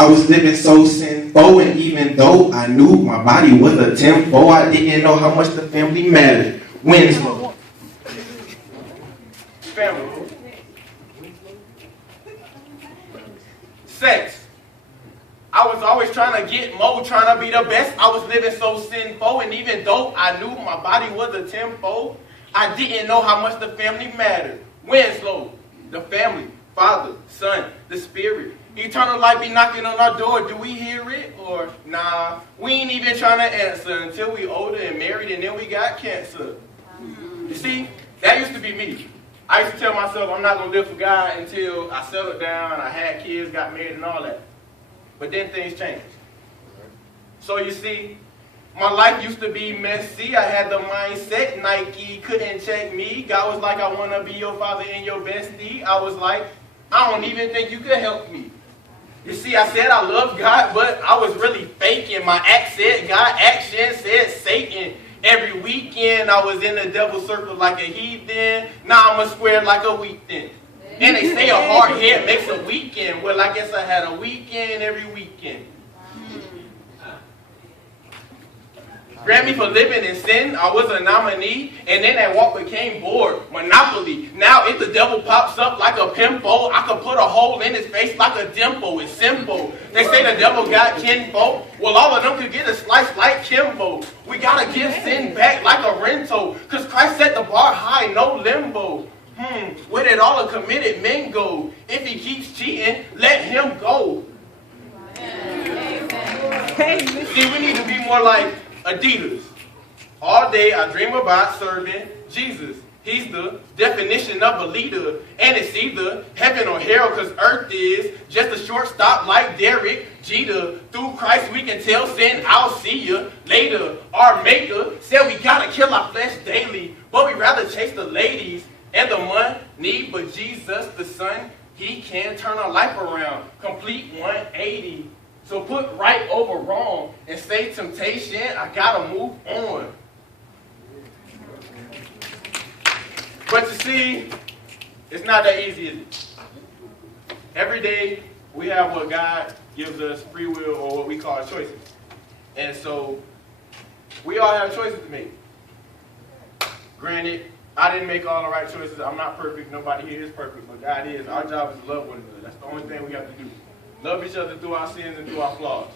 I was living so sinful, and even though I knew my body was a temple, I didn't know how much the family mattered. Winslow. Family. Sex. I was always trying to get more, trying to be the best. I was living so sinful, and even though I knew my body was a temple, I didn't know how much the family mattered. Winslow. The family. Father, Son, the Spirit. Eternal life be knocking on our door. Do we hear it? Or nah, we ain't even trying to answer until we older and married and then we got cancer. You see, that used to be me. I used to tell myself I'm not going to live for God until I settled down, I had kids, got married and all that. But then things changed. So you see, my life used to be messy. I had the mindset, Nike couldn't check me. God was like, I want to be your father and your bestie. I was like, I don't even think you could help me. You see, I said I love God, but I was really faking. My act said God, action said Satan. Every weekend I was in the devil's circle like a heathen. Now I'm a square like a weekend. And they say a hard head makes a weekend. Well, I guess I had a weekend every weekend. Grammy for living in sin, I was a nominee, and then that walk became bored. Monopoly. Now if the devil pops up like a pimple, I could put a hole in his face like a dimple. It's simple. They say the devil got kinfolk. Well, all of them could get a slice like Kimbo. We gotta give sin back like a rental, cause Christ set the bar high, no limbo. Where did all the committed men go? If he keeps cheating, let him go. See, we need to be more like Adidas. All day I dream about serving Jesus. He's the definition of a leader. And it's either heaven or hell, because earth is just a short stop like Derek Jeter. Through Christ we can tell sin, I'll see you later. Our maker said we gotta kill our flesh daily, but we rather chase the ladies and the money. But Jesus the Son, he can turn our life around. Complete 180. So put right over wrong and say temptation, I gotta move on. But you see, it's not that easy, is it? Every day we have what God gives us, free will, or what we call choices. And so we all have choices to make. Granted, I didn't make all the right choices. I'm not perfect. Nobody here is perfect, but God is. Our job is to love one another. That's the only thing we have to do. Love each other through our sins and through our flaws.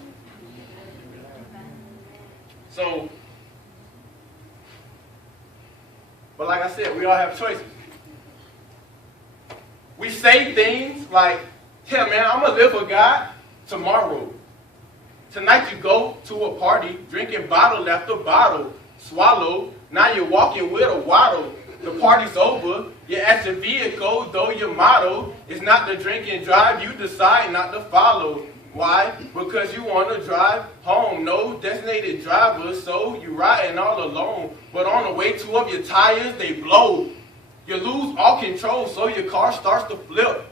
So, but like I said, we all have choices. We say things like, yeah, man, I'm going to live for God tomorrow. Tonight you go to a party, drinking bottle after bottle, swallow. Now you're walking with a waddle. The party's over. You're at your vehicle, though your motto is not to drink and drive. You decide not to follow. Why? Because you want to drive home. No designated driver, so you riding all alone. But on the way, two of your tires, they blow. You lose all control, so your car starts to flip.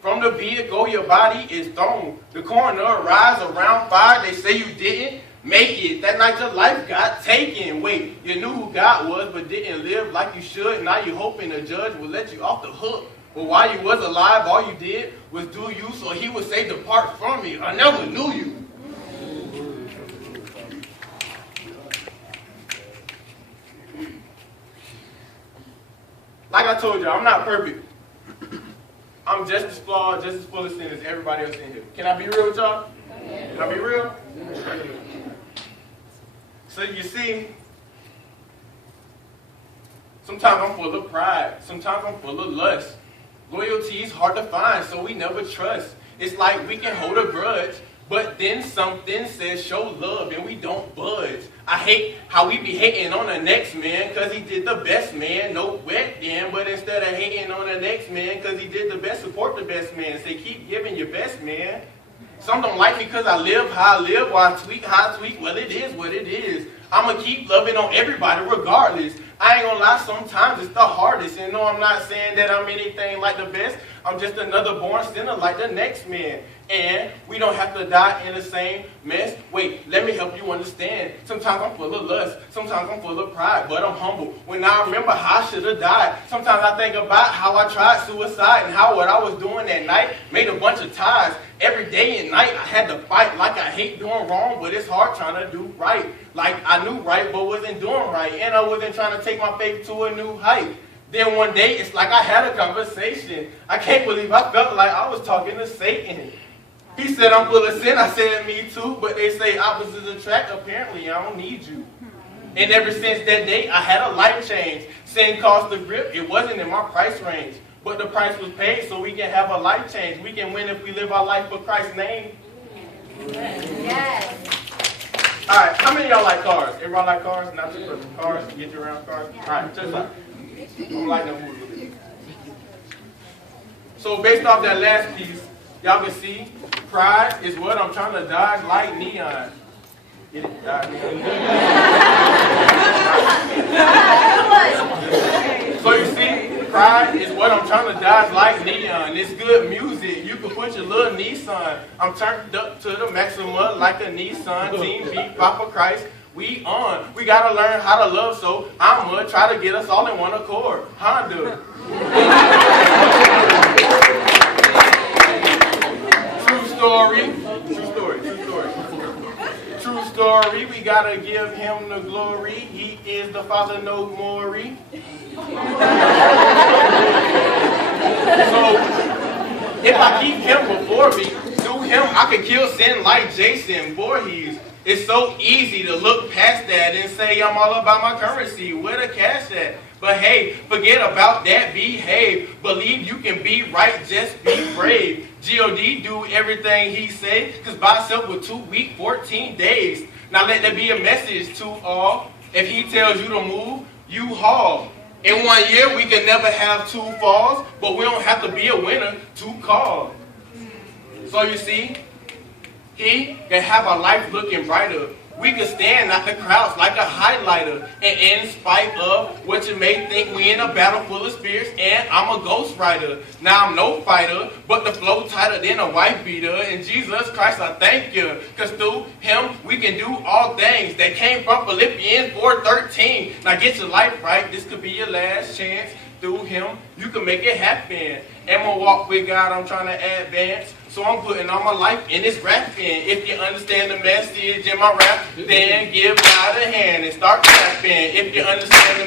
From the vehicle, your body is thrown. The coroner arrives around 5. They say you didn't make it. That night your life got taken. Wait, you knew who God was, but didn't live like you should. Now you hoping the judge will let you off the hook. But while you was alive, all you did was do you, so he would say, depart from me. I never knew you. Like I told you, I'm not perfect. I'm just as flawed, just as full of sin as everybody else in here. Can I be real with y'all? Can I be real? So you see, sometimes I'm full of pride. Sometimes I'm full of lust. Loyalty is hard to find, so we never trust. It's like we can hold a grudge, but then something says show love and we don't budge. I hate how we be hating on the next man because he did the best man. No wet then, but instead of hating on the next man because he did the best, support the best man. Say keep giving your best man. Some don't like me because I live how I live, or I tweak how I tweak. Well, it is what it is. I'm going to keep loving on everybody regardless. I ain't going to lie, sometimes it's the hardest. And no, I'm not saying that I'm anything like the best. I'm just another born sinner like the next man. And we don't have to die in the same mess. Wait, let me help you understand. Sometimes I'm full of lust. Sometimes I'm full of pride, but I'm humble. When I remember how I should have died. Sometimes I think about how I tried suicide and how what I was doing that night made a bunch of ties. Every day and night. night I had to fight. Like I hate doing wrong, but it's hard trying to do right. Like I knew right, but wasn't doing right. And I wasn't trying to take my faith to a new height. Then one day, it's like I had a conversation. I can't believe I felt like I was talking to Satan. He said, I'm full of sin. I said, me too. But they say opposites attract. Apparently, I don't need you. And ever since that day, I had a life change. Sin caused the grip. It wasn't in my price range. But the price was paid so we can have a life change. We can win if we live our life for Christ's name. Yes. All right, how many of y'all like cars? Everybody like cars? Not just for cars, get you around cars? All right, just like, I'm like that movie a little bit. So based off that last piece, y'all can see, pride is what I'm trying to dodge like neon. Get it? Dodge neon. So you see, pride is what I'm trying to dodge like neon. It's good music. You can put your little Nissan. I'm turned up to the maximum like a Nissan. Team B-Fye for Christ. We on. We gotta learn how to love, so I'ma try to get us all in one accord. Honda. True story. True story. True story. True story. We gotta give him the glory. He is the Father, no more. So, if I keep him before me, through him I can kill sin like Jason Voorhees. It's so easy to look past that and say I'm all about my currency. Where the cash at? But hey, forget about that, behave. Believe you can be right, just be brave. G.O.D. do everything he say, cause by himself with 2 weeks, 14 days. Now let there be a message to all. If he tells you to move, you haul. In 1 year, we can never have 2 falls, but we don't have to be a winner to call. So you see, he can have our life looking brighter. We can stand out the crowds like a highlighter. And in spite of what you may think, we in a battle full of spirits, and I'm a ghost rider. Now I'm no fighter, but the flow tighter than a wife beater. And Jesus Christ, I thank you, because through him we can do all things. That came from Philippians 4:13. Now get your life right. This could be your last chance. Through him, you can make it happen. And my walk with God, I'm trying to advance. So I'm putting all my life in this rapping. If you understand the message in my rap, then give God a hand and start rapping. If you understand the